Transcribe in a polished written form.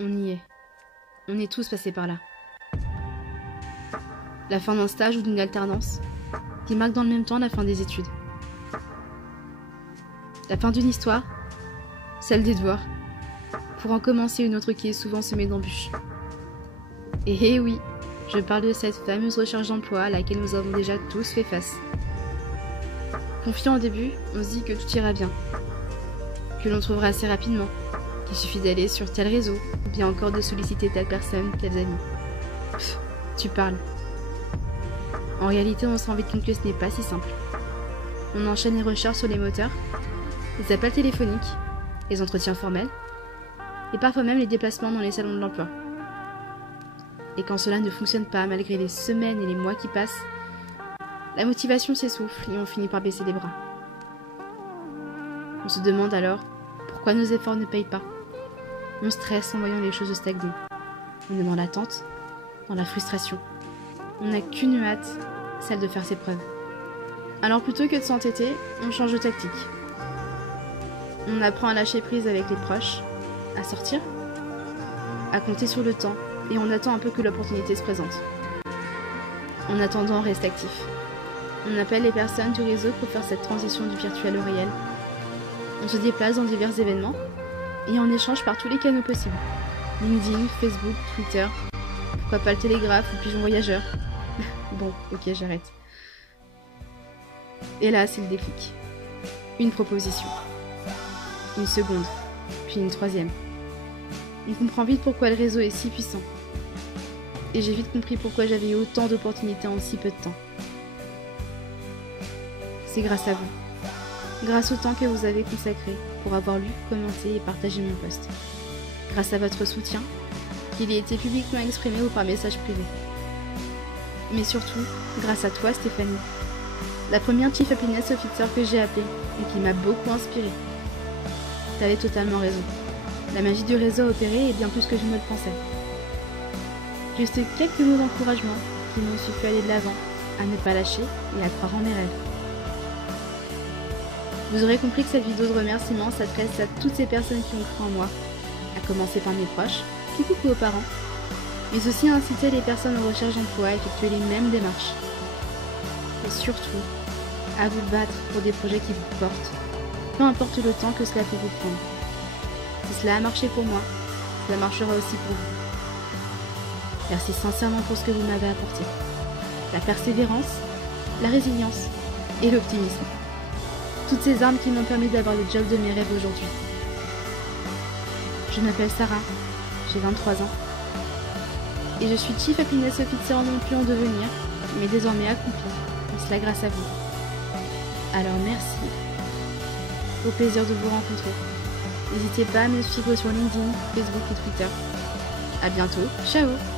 On y est. On est tous passés par là. La fin d'un stage ou d'une alternance, qui marque dans le même temps la fin des études. La fin d'une histoire, celle des devoirs, pour en commencer une autre qui est souvent semée d'embûches. Et oui, je parle de cette fameuse recherche d'emploi à laquelle nous avons déjà tous fait face. Confiant au début, on se dit que tout ira bien, que l'on trouvera assez rapidement, qu'il suffit d'aller sur tel réseau, ou bien encore de solliciter telle personne, tels amis. Pff, tu parles. En réalité, on se rend vite compte que ce n'est pas si simple. On enchaîne les recherches sur les moteurs, les appels téléphoniques, les entretiens formels, et parfois même les déplacements dans les salons de l'emploi. Et quand cela ne fonctionne pas, malgré les semaines et les mois qui passent, la motivation s'essouffle et on finit par baisser les bras. On se demande alors pourquoi nos efforts ne payent pas. On stresse en voyant les choses stagner. On est dans l'attente, dans la frustration. On n'a qu'une hâte, celle de faire ses preuves. Alors plutôt que de s'entêter, on change de tactique. On apprend à lâcher prise avec les proches, à sortir, à compter sur le temps, et on attend un peu que l'opportunité se présente. En attendant, on reste actif. On appelle les personnes du réseau pour faire cette transition du virtuel au réel. On se déplace dans divers événements, et on échange par tous les canaux possibles. LinkedIn, Facebook, Twitter, pourquoi pas le télégraphe ou pigeon voyageur. Bon, ok, j'arrête. Et là, c'est le déclic. Une proposition. Une seconde, puis une troisième. On comprend vite pourquoi le réseau est si puissant. Et j'ai vite compris pourquoi j'avais eu autant d'opportunités en si peu de temps. C'est grâce à vous. Grâce au temps que vous avez consacré pour avoir lu, commenté et partagé mon post. Grâce à votre soutien, qu'il ait été publiquement exprimé ou par message privé. Mais surtout, grâce à toi, Stéphanie. La première Chief Happiness Officer que j'ai appelée et qui m'a beaucoup inspirée. T'avais totalement raison. La magie du réseau opéré est bien plus que je ne le pensais. Juste quelques mots d'encouragement qui m'ont suffi à aller de l'avant, à ne pas lâcher et à croire en mes rêves. Vous aurez compris que cette vidéo de remerciement s'adresse à toutes ces personnes qui ont cru en moi, à commencer par mes proches, puis coucou aux parents, mais aussi à inciter les personnes en recherche d'emploi à effectuer les mêmes démarches. Et surtout, à vous battre pour des projets qui vous portent, peu importe le temps que cela peut vous prendre. Si cela a marché pour moi, cela marchera aussi pour vous. Merci sincèrement pour ce que vous m'avez apporté. La persévérance, la résilience et l'optimisme. Toutes ces armes qui m'ont permis d'avoir le job de mes rêves aujourd'hui. Je m'appelle Sarah, j'ai 23 ans. Et je suis Chief Happiness Officer non plus en devenir, mais désormais accomplie. Et cela grâce à vous. Alors merci. Au plaisir de vous rencontrer. N'hésitez pas à me suivre sur LinkedIn, Facebook et Twitter. À bientôt, ciao!